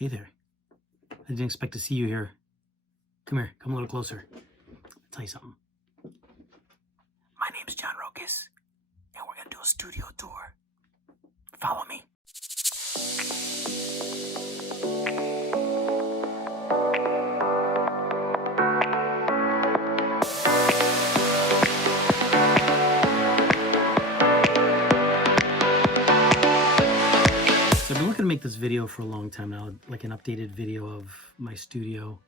Hey there. I didn't expect to see you here. Come here. Come a little closer. I'll tell you something. My name's John Rokas, and we're going to do a studio tour. Follow me. So I've been looking to make this video for a long time now, like an updated video of my studio.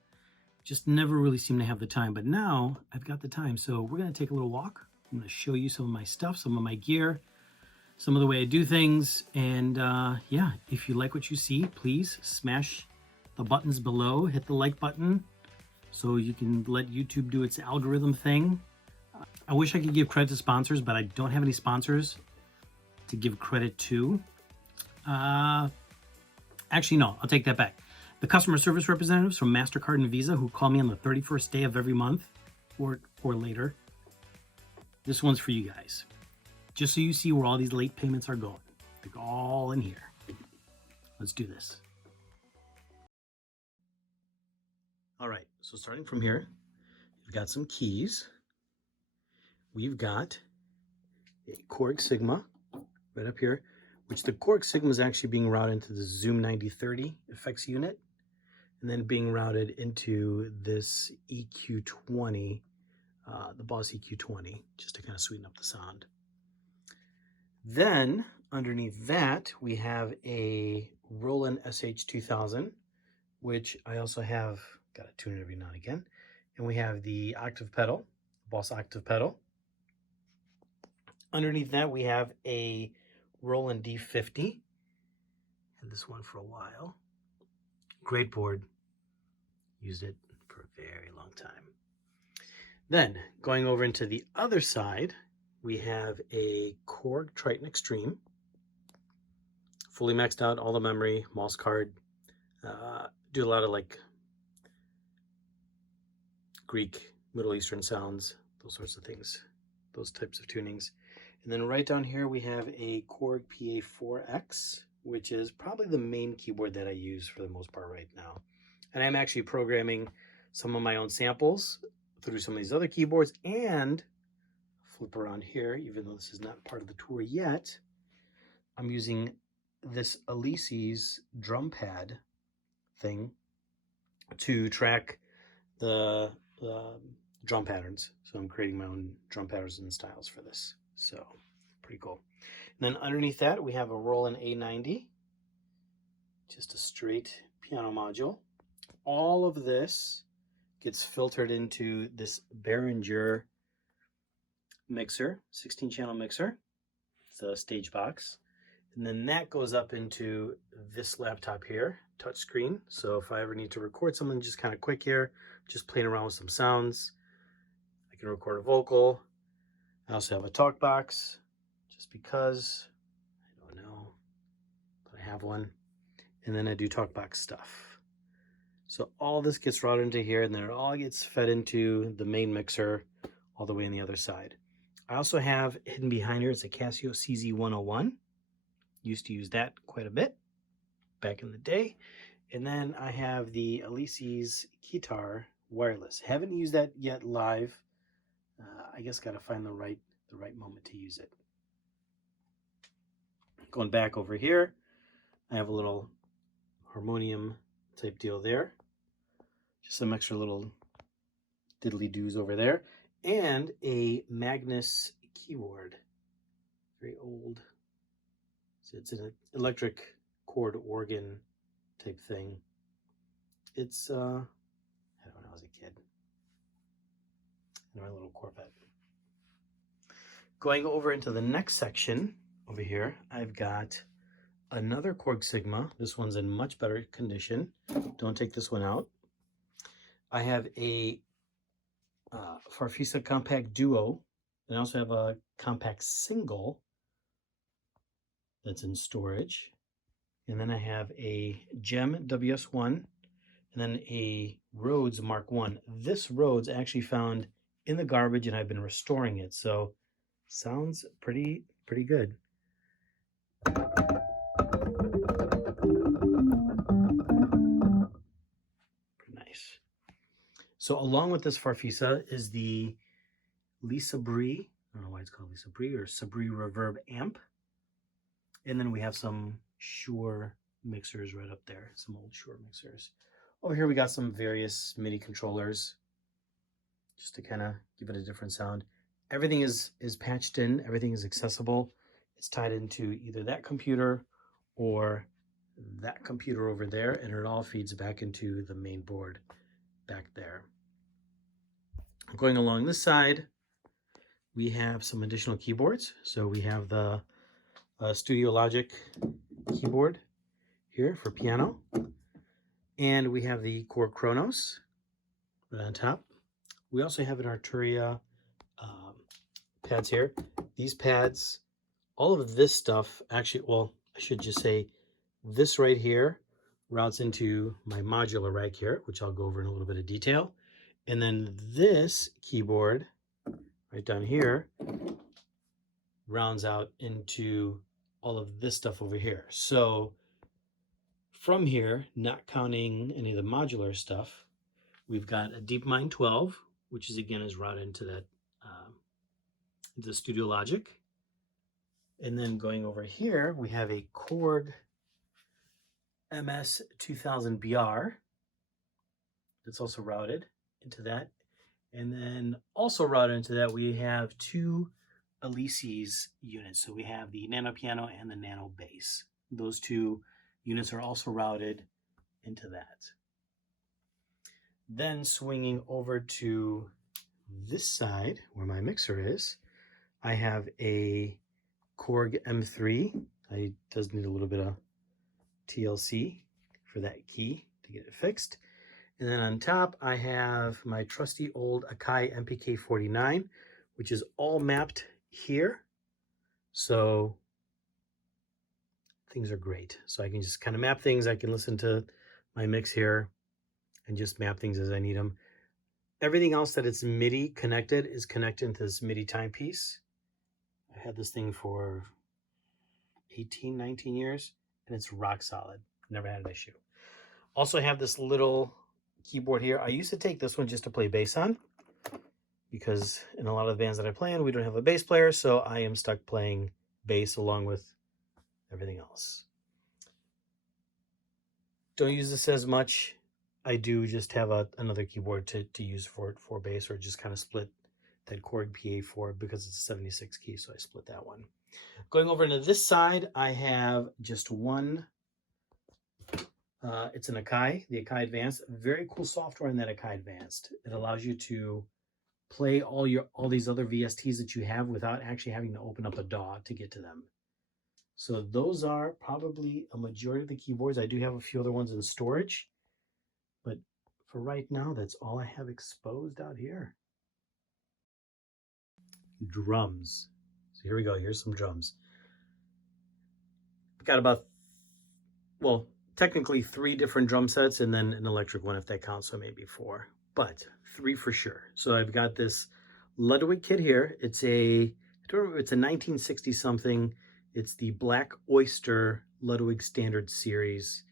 Just never really seemed to have the time, but now I've got the time. So we're going to take a little walk. I'm going to show you some of my stuff, some of my gear, some of the way I do things. And yeah, if you like what you see, please smash the buttons below, hit the like button so you can let YouTube do its algorithm thing. I wish I could give credit to sponsors, but I don't have any sponsors to give credit to. Actually, no, I'll take that back. The customer service representatives from MasterCard and Visa who call me on the 31st day of every month or later. This one's for you guys. Just so you see where all these late payments are going. They're all in here. Let's do this. All right, so starting from here, we've got some keys. We've got a Korg Sigma right up here, which the Korg Sigma is actually being routed into the Zoom 9030 effects unit, and then being routed into this EQ20, the Boss EQ20, just to kind of sweeten up the sound. Then underneath that, we have a Roland SH2000, which I also have, got to tune it every now and again. And we have the octave pedal, Boss octave pedal. Underneath that, we have a Roland D50. Had this one for a while. Great board. Used it for a very long time. Then, going over into the other side, we have a Korg Triton Extreme. Fully maxed out, all the memory, mouse card. Do a lot of like Greek, Middle Eastern sounds, those sorts of things, those types of tunings. And then right down here, we have a Korg PA4X, which is probably the main keyboard that I use for the most part right now. And I'm actually programming some of my own samples through some of these other keyboards, and flip around here, even though this is not part of the tour yet, I'm using this Alesis drum pad thing to track the drum patterns. So I'm creating my own drum patterns and styles for this. So pretty cool. And then underneath that, we have a Roland A90, just a straight piano module. All of this gets filtered into this Behringer mixer, 16-channel mixer. It's a stage box. And then that goes up into this laptop here, touchscreen. So if I ever need to record something just kind of quick here, just playing around with some sounds, I can record a vocal. I also have a talk box, just because, I don't know, but I have one. And then I do talk box stuff. So all this gets routed into here, and then it all gets fed into the main mixer all the way on the other side. I also have hidden behind here, it's a Casio CZ101. Used to use that quite a bit back in the day. And then I have the Alesis Guitar Wireless. Haven't used that yet live. I guess got to find the right moment to use it. Going back over here, I have a little harmonium type deal there. Just some extra little diddly-doos over there. And a Magnus keyboard. Very old. So it's an electric chord organ type thing. It's, I don't know, I was a kid. In my little Corvette. Going over into the next section over here, I've got another Korg Sigma. This one's in much better condition. Don't take this one out. I have a Farfisa Compact Duo, and I also have a Compact Single that's in storage. And then I have a Gem WS1, and then a Rhodes Mark 1. This Rhodes I actually found in the garbage, and I've been restoring it, so sounds pretty good. So along with this Farfisa is the Lisa Brie, I don't know why it's called Lisa Brie, or Sabri Reverb amp. And then we have some Shure mixers right up there, some old Shure mixers. Over here we got some various MIDI controllers just to kind of give it a different sound. Everything is patched in, everything is accessible. It's tied into either that computer or that computer over there, and it all feeds back into the main board back there. Going along this side, we have some additional keyboards. So we have the Studio Logic keyboard here for piano, and we have the Korg Kronos right on top. We also have an Arturia pads here. These pads, all of this stuff, actually, well, I should just say this right here routes into my modular rack here, which I'll go over in a little bit of detail. And then this keyboard right down here rounds out into all of this stuff over here. So from here, not counting any of the modular stuff, we've got a DeepMind 12, which is again is routed into that into Studio Logic. And then going over here, we have a Korg MS2000BR that's also routed into that. And then also routed into that, we have two Alesis units. So we have the Nano Piano and the Nano Bass. Those two units are also routed into that. Then swinging over to this side where my mixer is, I have a Korg M3. It does need a little bit of TLC for that key to get it fixed. And then on top, I have my trusty old Akai MPK49, which is all mapped here. So things are great. So I can just kind of map things. I can listen to my mix here and just map things as I need them. Everything else that it's MIDI connected is connected into this MIDI timepiece. I had this thing for 18, 19 years, and it's rock solid. Never had an issue. Also have this little keyboard here. I used to take this one just to play bass on, because in a lot of the bands that I play in, we don't have a bass player, so I am stuck playing bass along with everything else. Don't use this as much. I do just have another keyboard to use for bass, or just kind of split that Korg PA4 because it's a 76 key, so I split that one. Going over into this side, I have just one. It's an Akai, the Akai Advanced. Very cool software in that Akai Advanced. It allows you to play all these other VSTs that you have without actually having to open up a DAW to get to them. So those are probably a majority of the keyboards. I do have a few other ones in storage, but for right now, that's all I have exposed out here. Drums. So here we go. Here's some drums. Got about, well, technically 3 different drum sets and then an electric one if that counts, so maybe 4, but 3 for sure. So I've got this Ludwig kit here. It's a 1960 something. It's the Black Oyster Ludwig Standard Series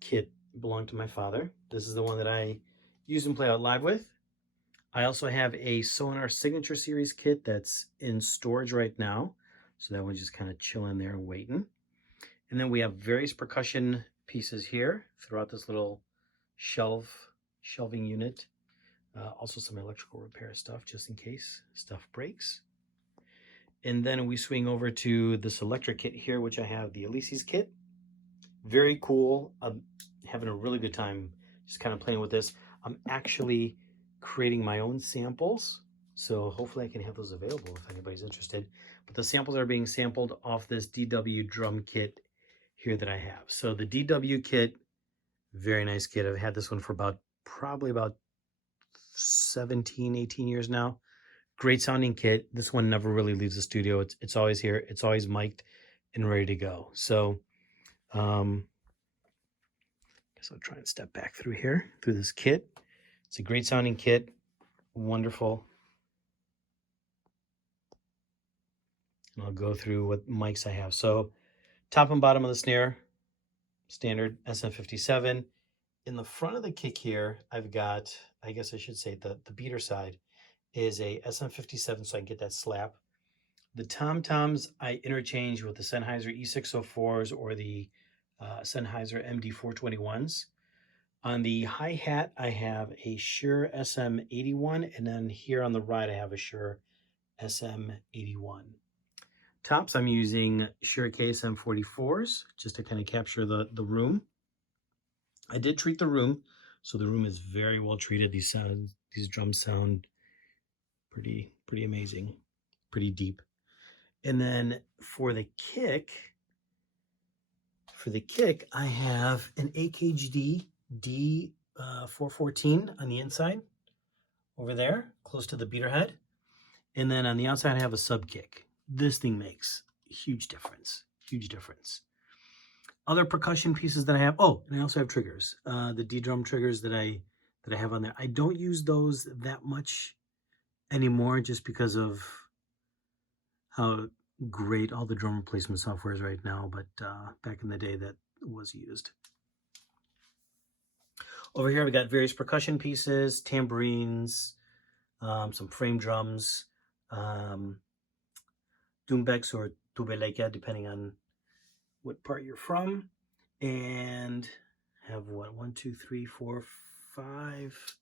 kit. It belonged to my father. This is the one that I use and play out live with. I also have a Sonar Signature Series kit that's in storage right now. So that one's just kind of chilling there waiting. And then we have various percussion pieces here throughout this little shelving unit. Also some electrical repair stuff just in case stuff breaks. And then we swing over to this electric kit here, which I have the Alesis kit. Very cool. I'm having a really good time just kind of playing with this. I'm actually creating my own samples, so hopefully I can have those available if anybody's interested. But the samples are being sampled off this DW drum kit here that I have. So the DW kit, very nice kit. I've had this one for probably about 17, 18 years now. Great sounding kit. This one never really leaves the studio. It's always here. It's always mic'd and ready to go. So guess I'll try and step back through here, through this kit. It's a great sounding kit. Wonderful. And I'll go through what mics I have. So top and bottom of the snare, standard SM57. in the front of the kick here, I've got, I guess I should say the beater side is a SM57, so I can get that slap. The tom-toms I interchange with the Sennheiser E604s or the Sennheiser MD421s. On the hi-hat, I have a Shure SM81, and then here on the right, I have a Shure SM81. Tops, I'm using Shure KSM44s just to kind of capture the room. I did treat the room, so the room is very well treated. These drums sound pretty amazing, pretty deep. And then for the kick, I have an AKG D414 on the inside over there, close to the beater head. And then on the outside, I have a sub kick. This thing makes a huge difference, huge difference. Other percussion pieces that I have, oh, and I also have triggers, the D-drum triggers that I have on there. I don't use those that much anymore just because of how great all the drum replacement software is right now, but back in the day that was used. Over here, we got various percussion pieces, tambourines, some frame drums, doumbeks or tubeleka, depending on what part you're from, and have what, 1, 2, 3, 4, 5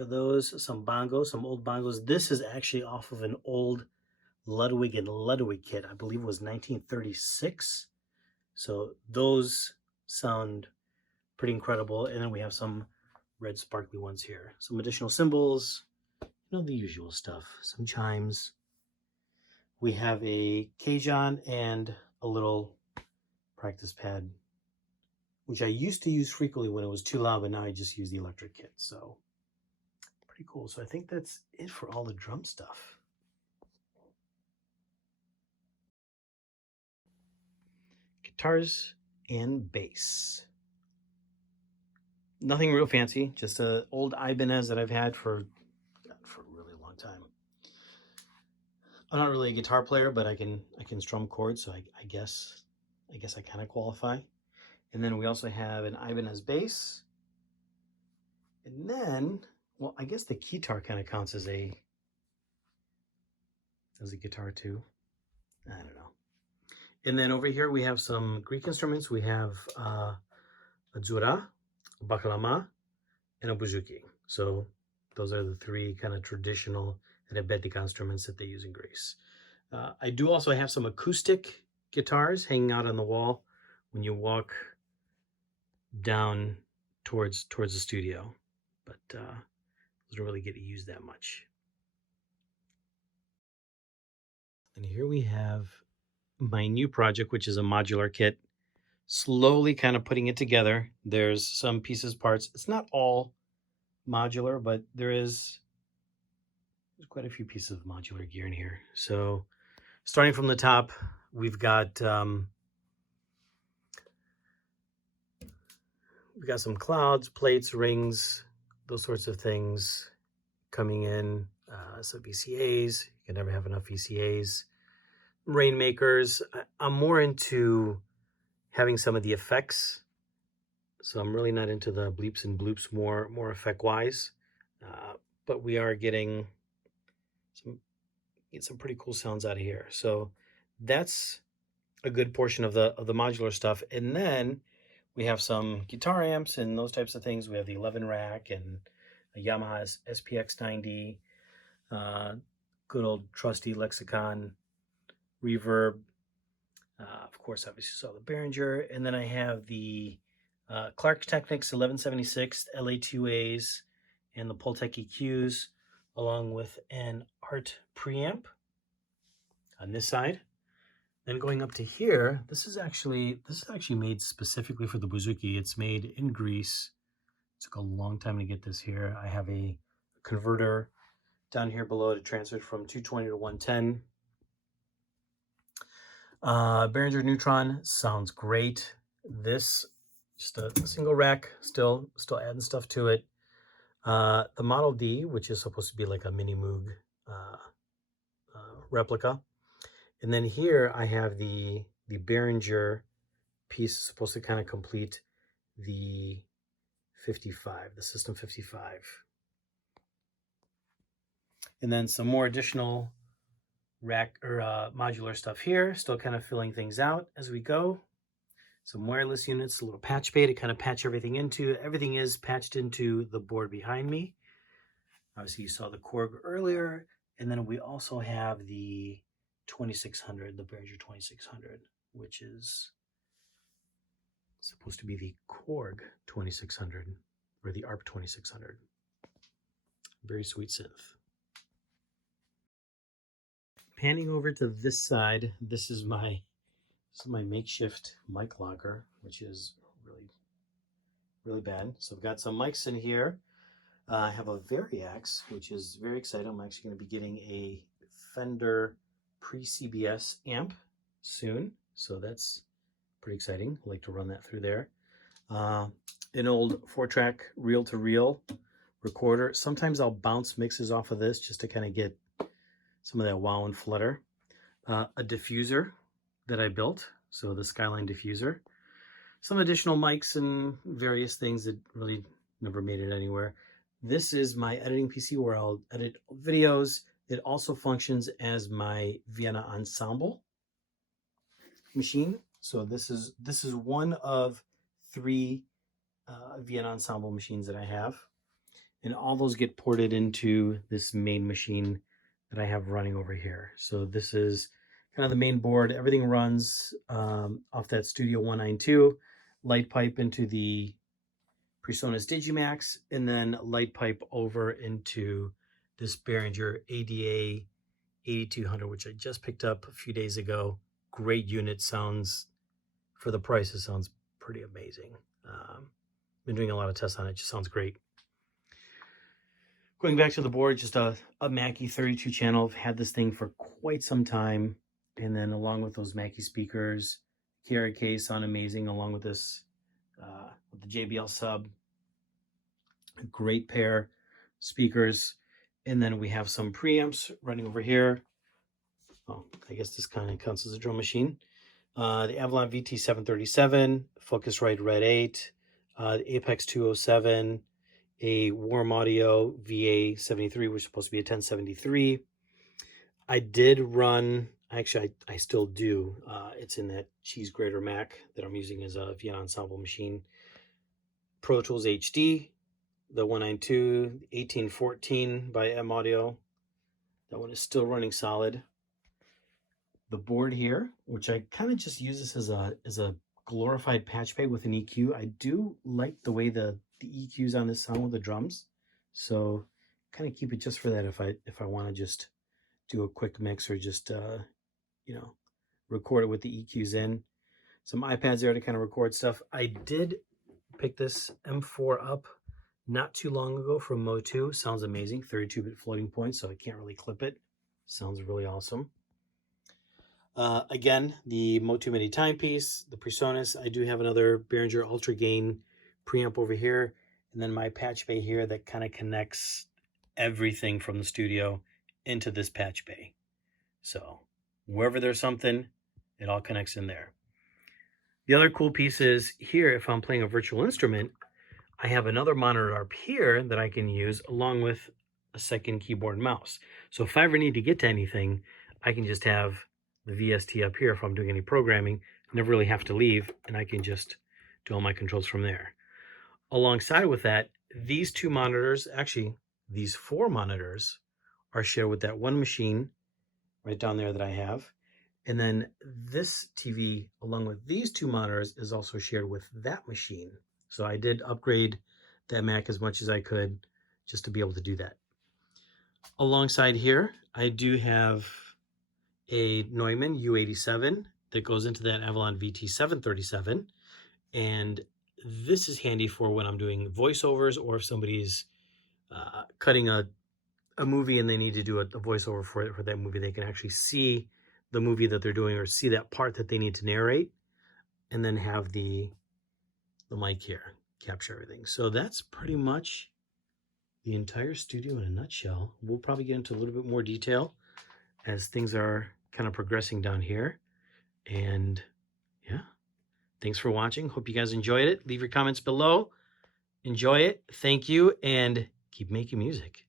of those, some bongos, some old bongos. This is actually off of an old Ludwig and Ludwig kit. I believe it was 1936. So those sound pretty incredible. And then we have some red sparkly ones here. Some additional cymbals, you know, the usual stuff. Some chimes. We have a Keijan and a little practice pad, which I used to use frequently when it was too loud, but now I just use the electric kit. So pretty cool. So I think that's it for all the drum stuff. Guitars and bass. Nothing real fancy, just an old Ibanez that I've had for a really long time. I'm not really a guitar player, but I can strum chords, so I guess I kind of qualify. And then we also have an Ibanez bass. And then, well, I guess the keytar kind of counts as a guitar too. I don't know. And then over here we have some Greek instruments. We have a dzura, a baklama, and a bouzouki. So those are the three kind of traditional rebetika instruments that they use in Greece. I do also have some acoustic guitars hanging out on the wall when you walk down towards the studio, but those don't really get used that much. And here we have my new project, which is a modular kit. Slowly kind of putting it together. There's some pieces, parts. It's not all modular, but there's quite a few pieces of modular gear in here. So starting from the top, we've got some clouds, plates, rings, those sorts of things coming in. Some VCAs. You can never have enough VCAs. Rainmakers. I'm more into having some of the effects. So I'm really not into the bleeps and bloops, more effect-wise. But we are getting some pretty cool sounds out of here. So that's a good portion of the modular stuff. And then we have some guitar amps and those types of things. We have the 11 rack and a Yamaha SPX90, good old trusty Lexicon reverb. Of course, obviously saw the Behringer. And then I have the Clark Technics 1176 LA2As and the Pultec EQs, along with an Art preamp on this side. Then going up to here, this is actually made specifically for the bouzouki. It's made in Greece. It took a long time to get this here. I have a converter down here below to transfer from 220 to 110. Behringer Neutron sounds great. This just a single rack, still adding stuff to it. The Model D, which is supposed to be like a mini Moog replica. And then here I have the Behringer piece supposed to kind of complete the 55, the System 55. And then some more additional rack or modular stuff here, still kind of filling things out as we go. Some wireless units, a little patch bay to kind of patch everything into. Everything is patched into the board behind me. Obviously you saw the Korg earlier, and then we also have the 2600, the Behringer 2600, which is supposed to be the Korg 2600 or the ARP 2600. Very sweet synth. Panning over to this side, this is my makeshift mic locker, which is really bad. So I've got some mics in here. I have a Variax, which is very exciting. I'm actually going to be getting a Fender pre-CBS amp soon, so that's pretty exciting. I like to run that through there. An old 4-track reel-to-reel recorder. Sometimes I'll bounce mixes off of this just to kind of get some of that wow and flutter. A diffuser that I built, so the Skyline diffuser. Some additional mics and various things that really never made it anywhere. This is my editing PC where I'll edit videos. It also functions as my Vienna Ensemble machine. So this is one of 3 Vienna Ensemble machines that I have. And all those get ported into this main machine that I have running over here. So this is kind of the main board. Everything runs off that Studio 192, light pipe into the PreSonus Digimax, and then light pipe over into this Behringer ADA 8200, which I just picked up a few days ago. Great unit, sounds, for the price, it sounds pretty amazing. Been doing a lot of tests on it, just sounds great. Going back to the board, just a Mackie 32 channel. I've had this thing for quite some time. And then along with those Mackie speakers, carry case on amazing, along with this, with the JBL sub. A great pair speakers. And then we have some preamps running over here. Oh, I guess this kind of counts as a drum machine. The Avalon VT737, Focusrite Red 8, the Apex 207, a Warm Audio VA73, which is supposed to be a 1073. I did run, actually I still do, it's in that cheese grater Mac that I'm using as a Vienna Ensemble machine. Pro Tools HD, the 192, 1814 by M Audio. That one is still running solid. The board here, which I kind of just use this as a glorified patch bay with an EQ. I do like the way the EQs on this sound with the drums, so kind of keep it just for that if I want to just do a quick mix or just you know, record it with the EQs in. Some iPads there to kind of record stuff. I did pick this M4 up not too long ago from Mo2. Sounds amazing. 32-bit floating point, so I can't really clip it. Sounds really awesome. Again, the Mo2 MIDI timepiece, the PreSonus. I do have another Behringer Ultra Gain preamp over here, and then my patch bay here that kind of connects everything from the studio into this patch bay. So wherever there's something, it all connects in there. The other cool piece is here, if I'm playing a virtual instrument, I have another monitor up here that I can use along with a second keyboard and mouse. So if I ever need to get to anything, I can just have the VST up here if I'm doing any programming. I never really have to leave, and I can just do all my controls from there. Alongside with that, these 2 monitors, actually these 4 monitors, are shared with that one machine right down there that I have. And then this TV, along with these 2 monitors, is also shared with that machine. So I did upgrade that Mac as much as I could just to be able to do that. Alongside here, I do have a Neumann U87 that goes into that Avalon VT737. And this is handy for when I'm doing voiceovers, or if somebody's cutting a movie and they need to do a voiceover for that movie, they can actually see the movie that they're doing or see that part that they need to narrate, and then have the mic here capture everything. So that's pretty much the entire studio in a nutshell. We'll probably get into a little bit more detail as things are kind of progressing down here. And yeah, Thanks for watching. Hope you guys enjoyed it. Leave your comments below. Enjoy it. Thank you, and keep making music.